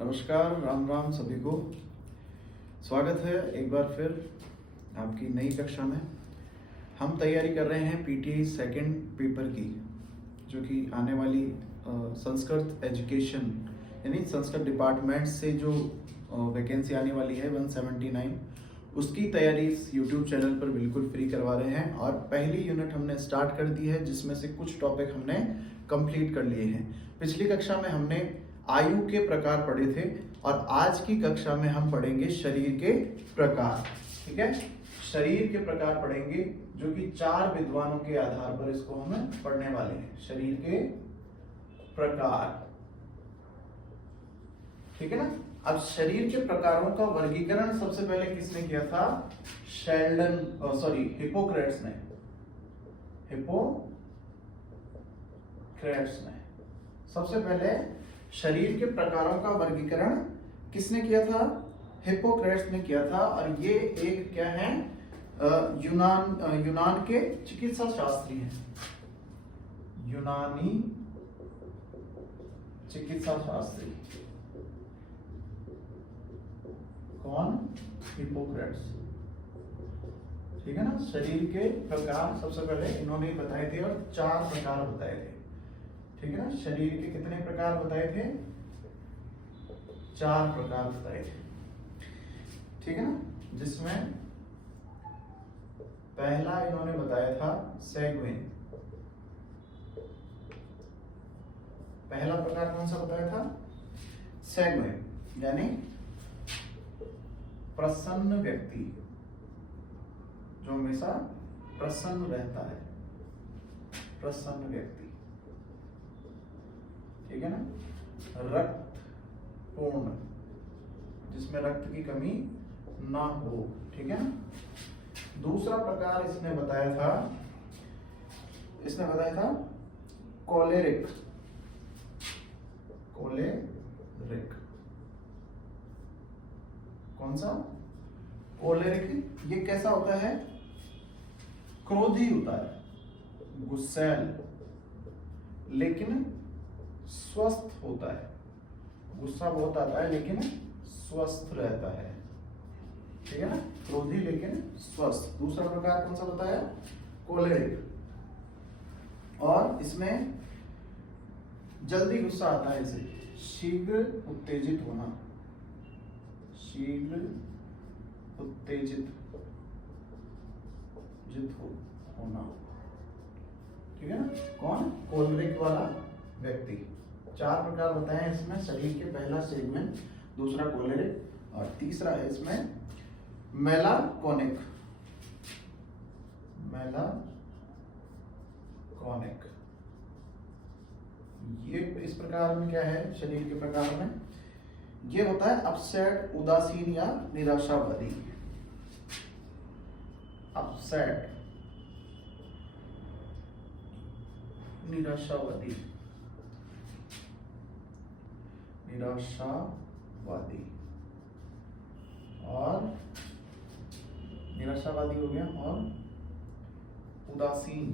नमस्कार, राम राम सभी को। स्वागत है एक बार फिर आपकी नई कक्षा में। हम तैयारी कर रहे हैं पीटीआई सेकंड पेपर की, जो कि आने वाली संस्कृत एजुकेशन यानी संस्कृत डिपार्टमेंट से जो वैकेंसी आने वाली है 179, उसकी तैयारी इस यूट्यूब चैनल पर बिल्कुल फ्री करवा रहे हैं। और पहली यूनिट हमने स्टार्ट कर दी है, जिसमें से कुछ टॉपिक हमने कंप्लीट कर लिए हैं। पिछली कक्षा में हमने आयु के प्रकार पढ़े थे और आज की कक्षा में हम पढ़ेंगे शरीर के प्रकार। ठीक है, शरीर के प्रकार पढ़ेंगे, जो कि 4 विद्वानों के आधार पर इसको हम पढ़ने वाले हैं। शरीर के प्रकार, ठीक है ना। अब शरीर के प्रकारों का वर्गीकरण सबसे पहले किसने किया था? हिपोक्रेट्स ने। हिपोक्रेट्स ने सबसे पहले शरीर के प्रकारों का वर्गीकरण किसने किया था? हिपोक्रेट्स ने किया था। और ये एक क्या है, यूनान के चिकित्सा शास्त्री हैं। यूनानी चिकित्सा शास्त्री कौन? हिपोक्रेट्स। ठीक है ना। शरीर के प्रकार सबसे पहले इन्होंने बताए थे और 4 प्रकार बताए थे। ठीक है ना। शरीर के कितने प्रकार बताए थे? 4 प्रकार बताए थे। ठीक है ना। जिसमें पहला इन्होंने बताया था सैग्विन। पहला प्रकार कौन सा बताया था? सैग्विन, यानी प्रसन्न व्यक्ति, जो हमेशा प्रसन्न रहता है। प्रसन्न व्यक्ति, ठीक है ना। रक्त पूर्ण, जिसमें रक्त की कमी ना हो। ठीक है ना। दूसरा प्रकार इसने बताया था कोलेरिक। कोलेरिक कौन सा? कोलेरिक। ये कैसा होता है? क्रोधी होता है, गुस्सैल, लेकिन स्वस्थ होता है। गुस्सा बहुत आता है लेकिन स्वस्थ रहता है। ठीक है ना। क्रोधी लेकिन स्वस्थ। दूसरा प्रकार कौन सा बताया? कोलेरिक। और इसमें जल्दी गुस्सा आता है, इसे शीघ्र उत्तेजित होना। शीघ्र उत्तेजित होना। ठीक है ना। कौन? कोलेरिक वाला व्यक्ति। 4 प्रकार बताए हैं इसमें शरीर के। पहला सेगमेंट, दूसरा कोलेरिक, और तीसरा है इसमें मेलाकोनिक। मेलाकोनिक ये इस प्रकार में क्या है? शरीर के प्रकार में ये होता है अपसेट, उदासीन या निराशावादी। अपसेट, निराशावादी। और निराशावादी हो गया, और उदासीन,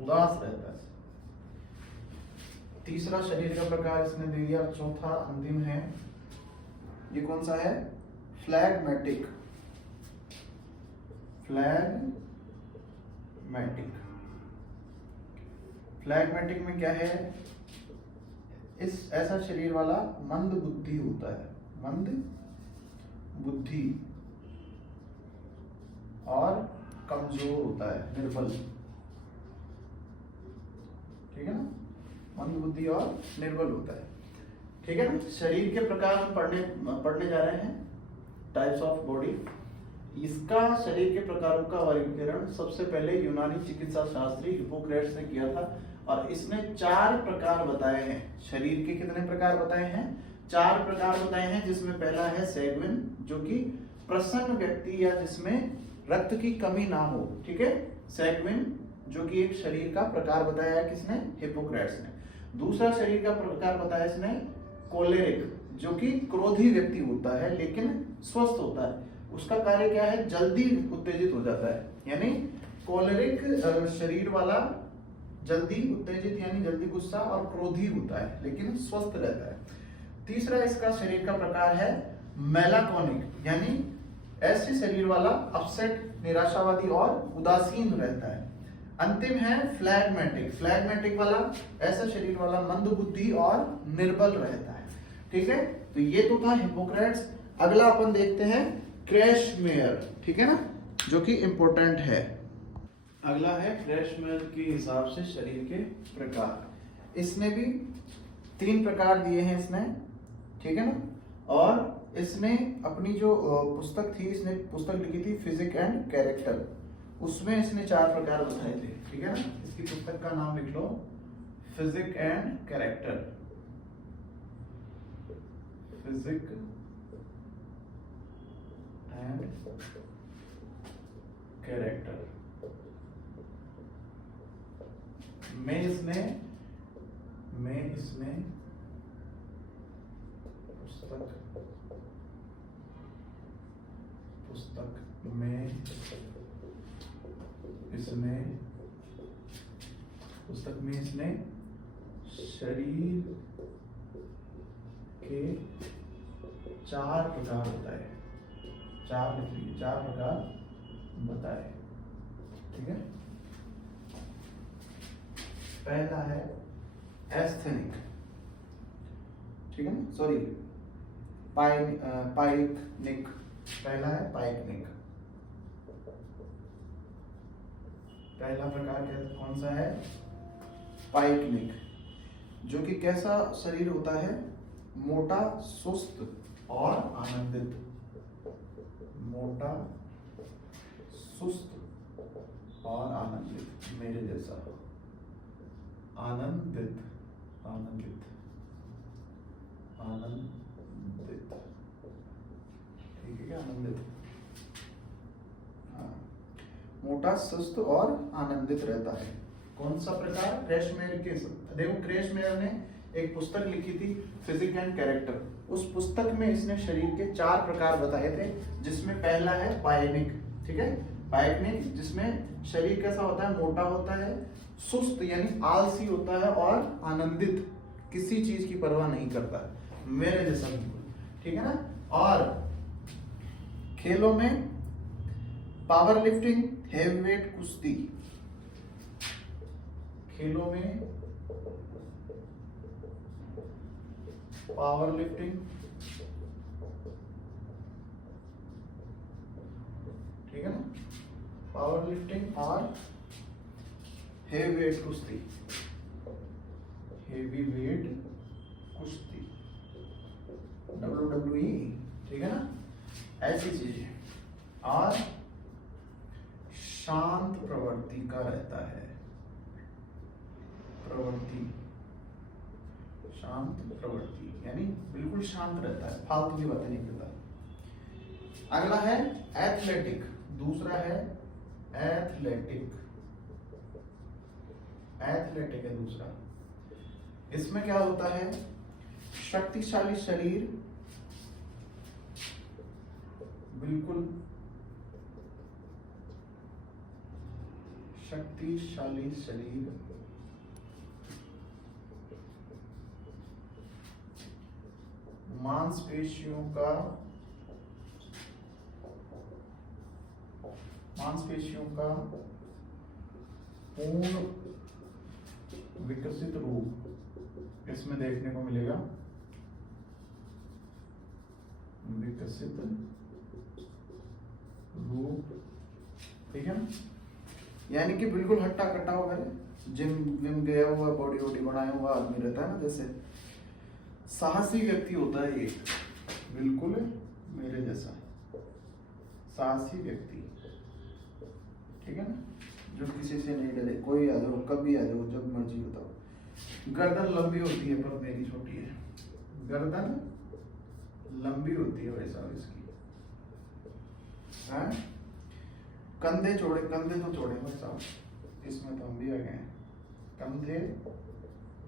उदास रहता है। तीसरा शरीर का प्रकार इसने दे दिया। चौथा अंतिम है, ये कौन सा है? फ्लैगमेटिक। फ्लैगमेटिक में क्या है? ऐसा शरीर वाला मंद बुद्धि होता है। मंद बुद्धि और कमजोर होता है, निर्बल। ठीक है ना। मंद बुद्धि और निर्बल होता है। ठीक है ना। शरीर के प्रकार हम पढ़ने जा रहे हैं। Types of body. इसका शरीर के प्रकारों का वर्गीकरण सबसे पहले यूनानी चिकित्सा शास्त्री हिपोक्रेट्स ने किया था। और इसने 4 प्रकार बताए हैं। शरीर के कितने प्रकार बताए हैं? 4 प्रकार बताए हैं। जिसमें पहला है सैग्विन, जो कि प्रसन्न व्यक्ति या जिसमें रक्त की कमी ना हो। ठीक है। सैग्विन जो कि एक शरीर का प्रकार बताया है किसने? हिपोक्रेट्स ने। दूसरा शरीर का प्रकार बताया इसने कोलेरिक, जो कि क्रोधी व्यक्ति होता है लेकिन स्वस्थ होता है। उसका कार्य क्या है? जल्दी उत्तेजित हो जाता है। यानी कोलेरिक शरीर वाला जल्दी उत्तेजित यानी जल्दी गुस्सा और क्रोधी होता है लेकिन स्वस्थ रहता है। तीसरा इसका शरीर का प्रकार है मेलाकोनिक, यानी ऐसे शरीर वाला अपसेट, निराशावादी और उदासीन रहता है। अंतिम है फ्लैगमेटिक। फ्लैगमेटिक वाला ऐसा शरीर वाला मंदबुद्धि और निर्बल रहता है। ठीक है, तो ये तो था हिप्पोक्रेट्स। अगला अपन देखते हैं क्रेशमेयर, ठीक है ना, जो कि इंपॉर्टेंट है। अगला है क्रेशमेयर के हिसाब से शरीर के प्रकार। इसने भी 3 प्रकार दिए हैं इसने, ठीक है ना, और इसने अपनी जो पुस्तक थी, इसने पुस्तक लिखी थी फिजिक एंड कैरेक्टर, उसमें इसने 4 प्रकार बताए थे। ठीक है ना, इसकी पुस्तक का नाम लिख लो, physique and character. Physique and character में इसने पुस्तक में इसने शरीर के 4 प्रकार बताए, 4 प्रकार बताए। ठीक है, पहला है एस्थेनिक, ठीक है ना, सॉरी पाइकनिक। पहला है पाइकनिक। पहला प्रकार कौन सा है? पाइकनिक, जो कि कैसा शरीर होता है? मोटा, सुस्त और आनंदित। मोटा, सुस्त और आनंदित, मेरे जैसा। आनंदित, आनंदित, आनंदित, ठीक है क्या? आनंदित, हाँ, मोटा, सुस्त और आनंदित रहता है। कौन सा प्रकार? क्रेशमेयर के। देखो, क्रेशमेयर ने एक पुस्तक लिखी थी फिजिक एंड कैरेक्टर। उस पुस्तक में इसने शरीर के 4 प्रकार बताए थे, जिसमें पहला है पायनिक। ठीक है, पायनिक जिसमें शरीर कैसा होता है? मोटा होता है, सुस्त यानी आलसी होता है और आनंदित, किसी चीज की परवाह नहीं करता, मेरे जैसा बिल्कुल। ठीक है ना। और खेलों में पावर लिफ्टिंग, हेवीवेट कुश्ती। खेलों में पावर लिफ्टिंग, ठीक है ना, पावर लिफ्टिंग और हेवी वेट कुश्ती। हेवी वेट कुश्ती, WWE, ठीक है ना, ऐसी चीजें। और शांत प्रवृत्ति का रहता है। प्रवृत्ति, शांत प्रवृत्ति यानी बिल्कुल शांत रहता है, फालतू की बातें नहीं करता। अगला है एथलेटिक। दूसरा है एथलेटिक। एथलेटिक है दूसरा। इसमें क्या होता है? शक्तिशाली शरीर, बिल्कुल शक्तिशाली शरीर, मांसपेशियों का पूर्ण विकसित रूप इसमें देखने को मिलेगा। विकसित रूप, ठीक है ना, यानी कि बिल्कुल हट्टा कट्टा हुआ है, जिम विम गया हुआ, बॉडी वॉडी बनाया हुआ आदमी रहता है ना, जैसे साहसी व्यक्ति होता है ये, बिल्कुल मेरे जैसा साहसी व्यक्ति। ठीक है ना, जो किसी से नहीं डरे, कोई आ जाओ, कभी आ जाओ, जब मर्जी बताओ। गर्दन लंबी होती है पर मेरी छोटी है। गर्दन लंबी होती है वैसा इसकी। हाँ? कंधे चौड़े, कंधे तो चौड़े भाई साहब, इसमें तो हम भी आ गए हैं। कंधे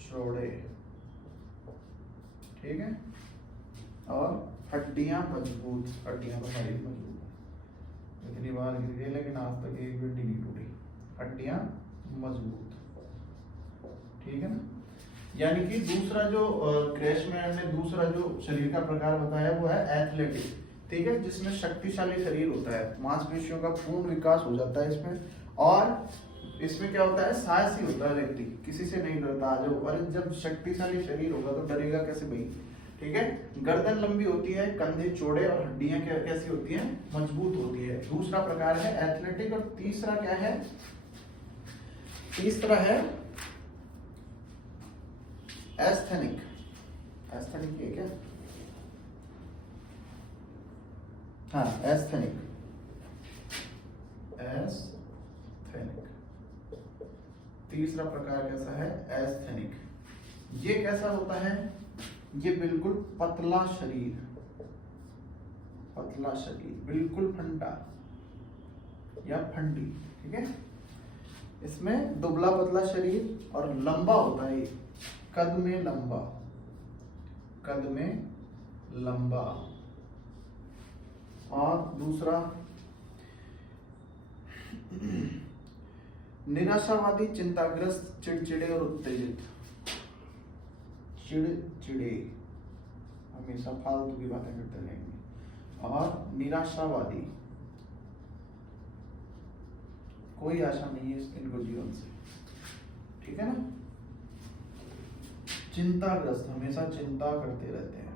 चौड़े, ठीक है। और हड्डियां मजबूत, हड्डियां तो हमारी मजबूत, इतनी बार गिर गए लेकिन आज तक एक भी हड्डी नहीं टूटी। हड्डियां मजबूत, ठीक है ना। यानी कि दूसरा जो क्रेशमैन ने दूसरा जो शरीर का प्रकार बताया वो है एथलेटिक, ठीक है, जिसमें शक्तिशाली शरीर होता है, मांसपेशियों का पूर्ण विकास हो जाता है इसमें, और इसमें क्या होता है, साहसी होता है व्यक्ति, किसी से नहीं डरता। आ जाओ, अरे जब शक्तिशाली शरीर होगा तो डरेगा कैसे भाई, ठीक है। गर्दन लंबी होती है, कंधे चौड़े और हड्डियां कैसी होती हैं, मजबूत होती है। दूसरा प्रकार है एथलेटिक। और तीसरा क्या है, तीसरा है एस्थेनिक। एस्थेनिक ये क्या, हाँ एस्थेनिक, एस्थेनिक। तीसरा प्रकार कैसा है, एस्थेनिक। ये कैसा होता है, ये बिल्कुल पतला शरीर, पतला शरीर, बिल्कुल फंटा या फंडी, ठीक है। इसमें दुबला पतला शरीर और लंबा होता है, कद में लंबा, कद में लंबा। और दूसरा निराशावादी, चिंताग्रस्त, चिड़चिड़े और उत्तेजित। चिड़चिड़े, हमेशा फालतू की बातें करते रहेंगे। और निराशावादी, कोई आशा नहीं है इनको जीवन से, ठीक है ना। चिंताग्रस्त, हमेशा चिंता करते रहते हैं,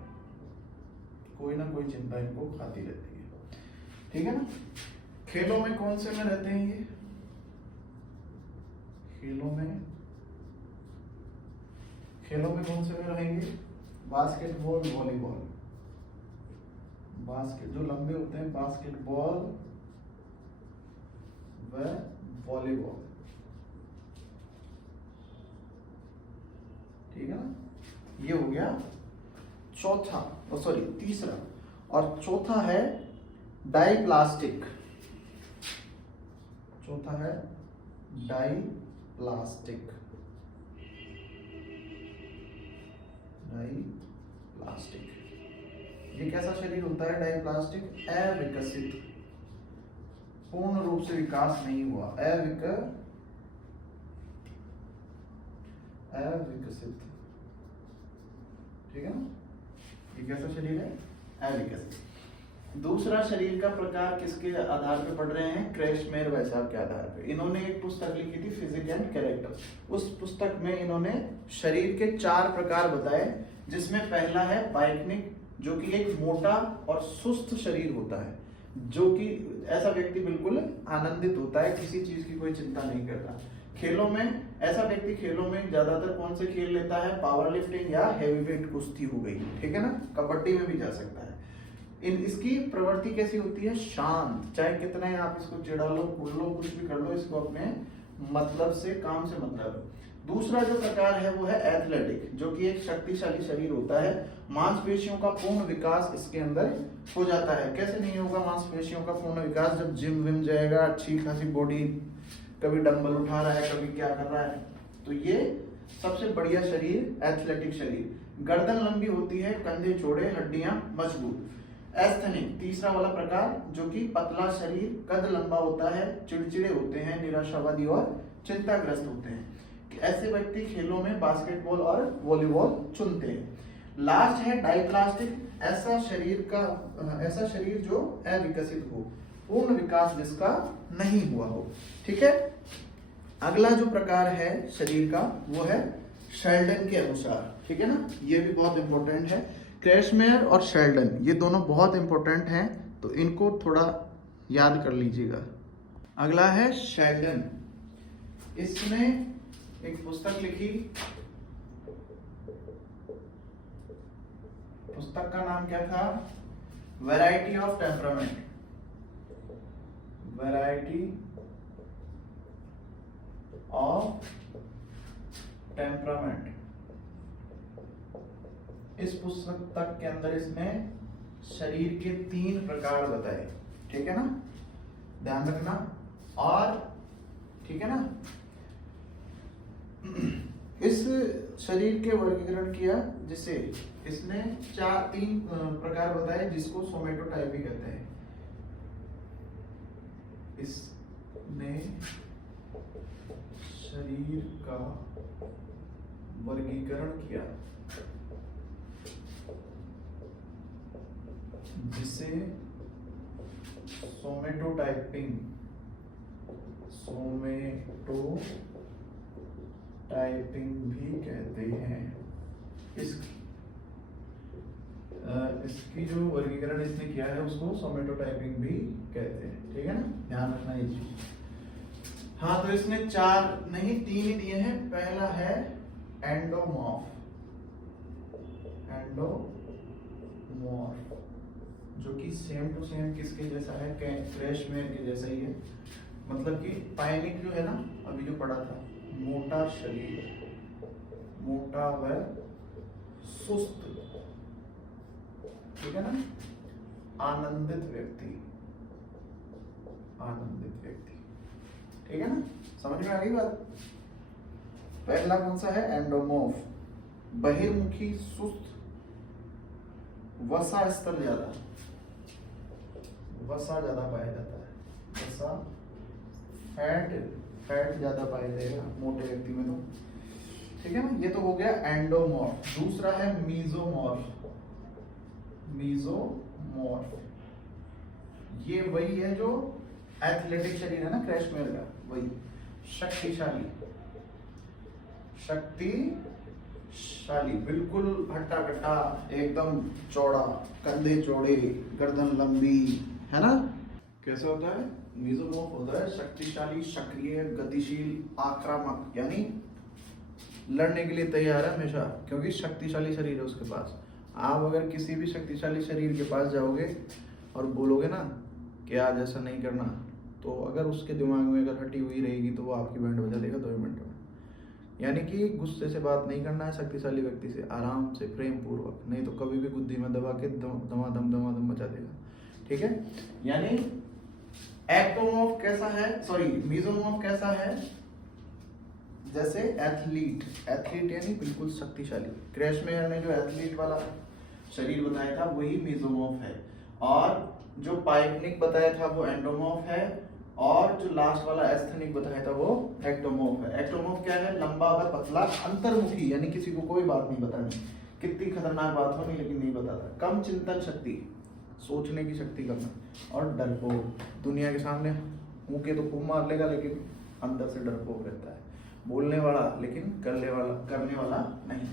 कोई ना कोई चिंता इनको खाती रहती है, ठीक है ना। खेलों में कौन से में रहते हैं ये, खेलों में कौन से में रहेंगे, बास्केटबॉल, वॉलीबॉल। बास्केट जो लंबे होते हैं, बास्केटबॉल व वॉलीबॉल, ठीक है ना। ये हो गया चौथा, सॉरी तीसरा। और चौथा है डाईप्लास्टिक। चौथा है डाईप्लास्टिक, डाईप्लास्टिक। ये कैसा शरीर होता है, डाईप्लास्टिक, अविकसित, पूर्ण रूप से विकास नहीं हुआ, अविकसित, ठीक है ना। ये कैसा शरीर है, अविकसित। दूसरा शरीर का प्रकार किसके आधार पे पढ़ रहे हैं, क्रेशमेयर वैसाब के आधार पे। इन्होंने एक पुस्तक लिखी थी, फिजिक एंड कैरेक्टर। उस पुस्तक में इन्होंने शरीर के 4 प्रकार बताए, जिसमें पहला है पाइकनिक, जो कि एक मोटा और सुस्त शरीर होता है, जो कि ऐसा व्यक्ति बिल्कुल आनंदित होता है, किसी चीज की कोई चिंता नहीं करता। खेलों में ऐसा व्यक्ति, खेलों में ज्यादातर कौन से खेल लेता है, पावर लिफ्टिंग या हेवीवेट कुश्ती हो गई, ठीक है ना, कबड्डी में भी जा सकता है। इसकी प्रवृत्ति कैसी होती है, शांत, चाहे कितना ही आप इसको चिढ़ा लो, कूद लो, कुछ भी कर लो, इसको अपने मतलब से, काम से मतलब। दूसरा जो प्रकार है वो है एथलेटिक, जो कि एक शक्तिशाली शरीर होता है, मांसपेशियों का पूर्ण विकास इसके अंदर हो जाता है। कैसे नहीं होगा मांसपेशियों का पूर्ण विकास, जब जिम विम जाएगा, अच्छी खासी बॉडी, कभी डंबल उठा रहा है, कभी क्या कर रहा है, तो ये सबसे बढ़िया शरीर एथलेटिक शरीर। गर्दन लंबी होती है, कंधे चौड़े, हड्डियां मजबूत। एस्थेनिक, तीसरा वाला प्रकार, जो कि पतला शरीर, कद लंबा होता है, चिड़चिड़े होते हैं, निराशावादी और चिंताग्रस्त होते हैं। ऐसे व्यक्ति खेलों में बास्केटबॉल और वॉलीबॉल चुनते हैं। लास्ट है डाईप्लास्टिक, ऐसा शरीर जो अविकसित हो, पूर्ण विकास जिसका नहीं हुआ हो, ठीक है। अगला जो प्रकार है शरीर का वो है शेल्डन के अनुसार, ठीक है ना। ये भी बहुत इंपॉर्टेंट है, क्रेशमेयर और शेल्डन, ये दोनों बहुत इंपॉर्टेंट हैं, तो इनको थोड़ा याद कर लीजिएगा। अगला है शेल्डन। इसने एक पुस्तक लिखी, पुस्तक का नाम क्या था, variety of temperament, variety of temperament. इस पुस्तक के अंदर इसने शरीर के 3 प्रकार बताए, ठीक है ना, ध्यान रखना। और ठीक है ना, इस शरीर के वर्गीकरण किया, जिसे इसने 3 प्रकार बताए, जिसको सोमेटोटाइप भी कहते हैं। इसने शरीर का वर्गीकरण किया जिसे सोमेटोटाइपिंग भी कहते हैं। इसकी जो वर्गीकरण इसने किया है उसको सोमेटोटाइपिंग भी कहते हैं। ठीक है ना, ध्यान रखना ये चीज। हाँ, तो इसने 3 ही दिए हैं। पहला है एंडोमॉर्फ, जो कि सेम टू सेम किसके जैसा है, क्रेशमेयर के जैसा ही है। मतलब कि पायनिक जो है ना, अभी जो पढ़ा था, मोटा शरीर, मोटा व सुस्त, ठीक है ना, आनंदित व्यक्ति, ठीक है ना, समझ में आ गई बात। पहला कौन सा है, एंडोमॉर्फ, बहिर्मुखी, सुस्त, वसा स्तर ज्यादा, वसा ज्यादा पाया जाता है, वसा, फैट ज्यादा पाया जाएगा मोटे व्यक्ति में तो, ठीक है ना। ये तो हो गया एंडोमॉर्फ। दूसरा है मीजोमॉर्फ, ये वही है जो एथलेटिक शरीर है ना क्रेशमेयर का, वही शक्तिशाली, बिल्कुल हट्टा कट्टा, एकदम चौड़ा, कंधे चौड़े, गर्दन लंबी, है ना। कैसे होता है, मीजोमॉर्फ होता है शक्तिशाली, सक्रिय, गतिशील, आक्रामक, यानी लड़ने के लिए तैयार है हमेशा, क्योंकि शक्तिशाली शरीर है उसके पास। आप अगर किसी भी शक्तिशाली शरीर के पास जाओगे और बोलोगे ना कि आज ऐसा नहीं करना, तो अगर उसके दिमाग में अगर हटी हुई रहेगी तो वो आपकी बैंड बजा देगा 2 मिनट में। यानी कि गुस्से से बात नहीं करना है शक्तिशाली व्यक्ति से, आराम से, प्रेम पूर्वक, नहीं तो कभी भी गुद्दी में दबा के दमादम मचा देगा। ठीक है, यानी एक्टोमॉर्फ कैसा है, मीजोमॉर्फ कैसा है, जैसे एथलीट यानी बिल्कुल शक्तिशाली। क्रेशमेयर ने जो एथलीट वाला शरीर बताया था वही मीजोमॉर्फ है, और जो पाइपनिक बताया था वो एंडोमॉर्फ है, और जो लास्ट वाला एस्थेनिक बताया था वो एक्टोमॉर्फ है। एक्टोमॉर्फ क्या है, लंबा व पतला, अंतर्मुखी, यानी किसी को कोई बात नहीं बतानी, कितनी खतरनाक बात हो नहीं लेकिन नहीं बताता, कम चिंतन शक्ति, सोचने की शक्ति कम, और डरपोक, दुनिया के सामने मुंह के तो खूब मार लेगा लेकिन अंदर से डरपोक रहता है, बोलने वाला लेकिन करने वाला नहीं।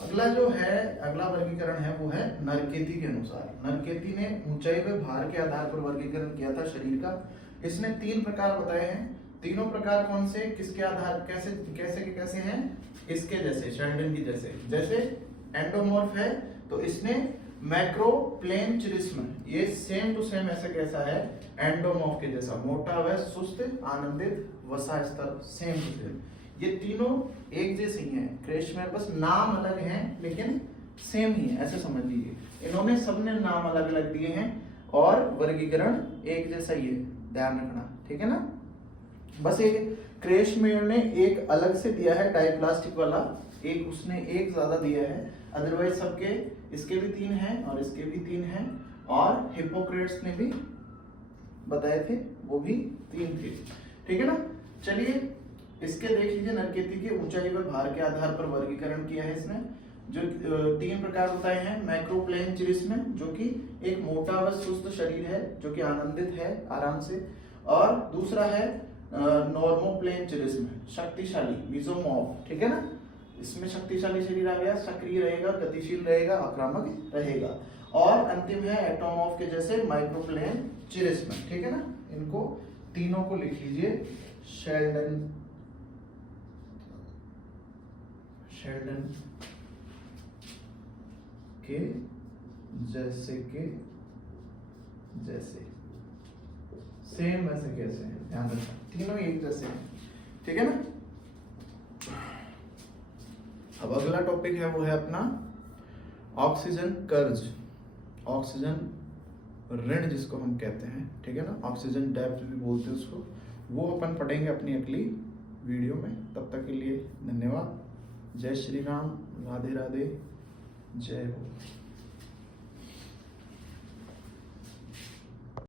अगला वर्गीकरण है वो है नरकेती के अनुसार। नरकेती ने ऊंचाई व भार के आधार पर वर्गीकरण किया था शरीर का। इसने 3 प्रकार बताए हैं। तीनों प्रकार कौन से, किसके आधार, कैसे हैं, इसके जैसे, शेल्डन की जैसे एंडोमॉर्फ है तो इसने मैक्रोप्लेनचिरिज्म, ये सेम टू सेम ऐसे कैसा है, एंडोमॉर्फ के जैसा, मोटा व सुस्त, आनंदित, वसा स्तर, सेम टू सेम। ये तीनों एक जैसे ही हैं, क्रेशमेयर बस नाम अलग हैं लेकिन सेम ही है, ऐसे समझ लीजिए। इन्होंने सबने नाम अलग अलग दिए हैं और वर्गीकरण एक जैसा ही है, ध्यान रखना, ठीक है ना। बस एक क्रेशमेयर ने एक अलग से दिया है डाइप्लास्टिक वाला, एक उसने एक ज्यादा दिया है, अदरवाइज सबके इसके भी 3 हैं और इसके भी 3 हैं, और हिप्पोक्रेट्स ने भी बताए थे वो भी 3 थे, ठीक है ना। चलिए इसके देख लीजिए, नरकेती के ऊंचाई व भार के आधार पर वर्गीकरण किया है इसने। जो 3 प्रकार बताए हैं, मैक्रोप्लेनचिरिज्म, जो कि एक मोटा व सुस्त शरीर है जो कि आनंदित है आराम से, और दूसरा है नॉर्मोप्लेनचिरिज्म, शक्तिशाली, मीजोमॉर्फ, ठीक है ना। इसमें शक्तिशाली शरीर आ गया, सक्रिय रहेगा, गतिशील रहेगा, आक्रामक रहेगा, और अंतिम है एटोमॉर्फ के जैसे माइक्रोप्लेनचिरिज्म, ठीक है ना। इनको तीनों को लिख लीजिए, शेल्डन के जैसे सेम वैसे कैसे हैं, ध्यान रखना, तीनों एक जैसे हैं, ठीक है ना। अब अगला टॉपिक है वो है अपना ऑक्सीजन कर्ज, ऑक्सीजन ऋण जिसको हम कहते हैं, ठीक है ना, ऑक्सीजन डेब्ट भी बोलते हैं उसको। वो अपन पढ़ेंगे अपनी अगली वीडियो में। तब तक के लिए धन्यवाद। जय श्री राम, राधे राधे, जय हो।